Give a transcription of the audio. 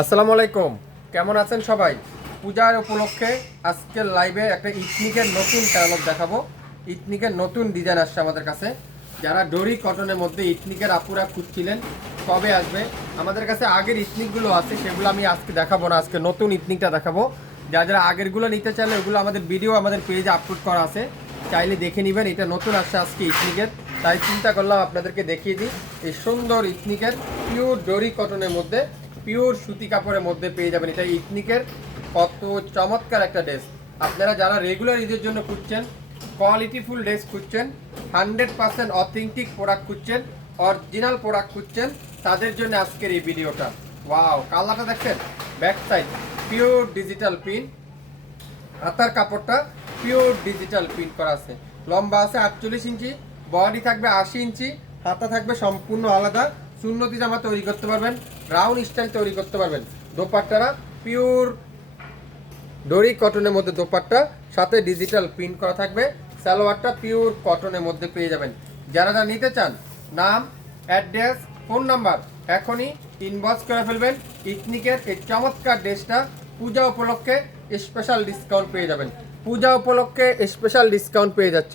আসসালামু আলাইকুম, কেমন আছেন সবাই? পূজার উপলক্ষে আজকের লাইভে একটা ইথনিকের নতুন ক্যাটালগ দেখাবো। ইথনিকের নতুন ডিজাইন আসছে আমাদের কাছে। যারা ডোরি কটনের মধ্যে ইথনিকের আপুরা খুঁজছিলেন কবে আসবে, আমাদের কাছে আগের ইথনিকগুলো আছে, সেগুলো আমি আজকে দেখাবো না, আজকে নতুন ইথনিকটা দেখাবো। যারা যারা আগেরগুলো নিতে চাইলে ওগুলো আমাদের ভিডিও আমাদের পেজে আপলোড করা আছে, চাইলে দেখে নেবেন। এটা নতুন আসছে আজকে ইথনিকের, তাই চিন্তা করলাম আপনাদেরকে দেখিয়ে দিই। এই সুন্দর ইথনিকের পিওর ডোরি কটনের মধ্যে, পিওর সুতি কাপড়ের মধ্যে পেয়ে যাবেন। এটা ইথনিকের কত চমৎকার একটা ড্রেস। আপনারা যারা রেগুলার ঈদের জন্য খুঁজছেন, কোয়ালিটিফুল ড্রেস খুঁজছেন, 100% অথেন্টিক প্রোডাক্ট খুঁজছেন, অরিজিনাল প্রোডাক্ট খুঁজছেন, তাদের জন্য আজকের এই ভিডিওটা। ওয়াও, কালারটা দেখছেন, back side pure digital print, হাতার কাপড়টা পিওর ডিজিটাল প্রিন্ট করা আছে। লম্বা আছে 48 ইঞ্চি, বডি থাকবে 80 ইঞ্চি, হাতা থাকবে সম্পূর্ণ আলাদা। সুন্নতি জামা তৈরি করতে পারবেন, রাউন্ড স্টাইল তৈরি করতে পারবেন। দোপাট্টারা পিওর ডোরি কটনের মধ্যে দোপাট্টা, সাথে ডিজিটাল প্রিন্ট করা থাকবে। সালোয়ারটা পিওর কটনের মধ্যে পেয়ে যাবেন। যারা যারা নিতে চান, নাম, অ্যাড্রেস, ফোন নাম্বার এখনই ইনবক্স করে ফেলবেন। ইথনিকের এই চমৎকার ড্রেসটা পূজা উপলক্ষে স্পেশাল ডিসকাউন্ট পেয়ে যাবেন। পূজা উপলক্ষে স্পেশাল ডিসকাউন্ট পেয়ে যাচ্ছেন।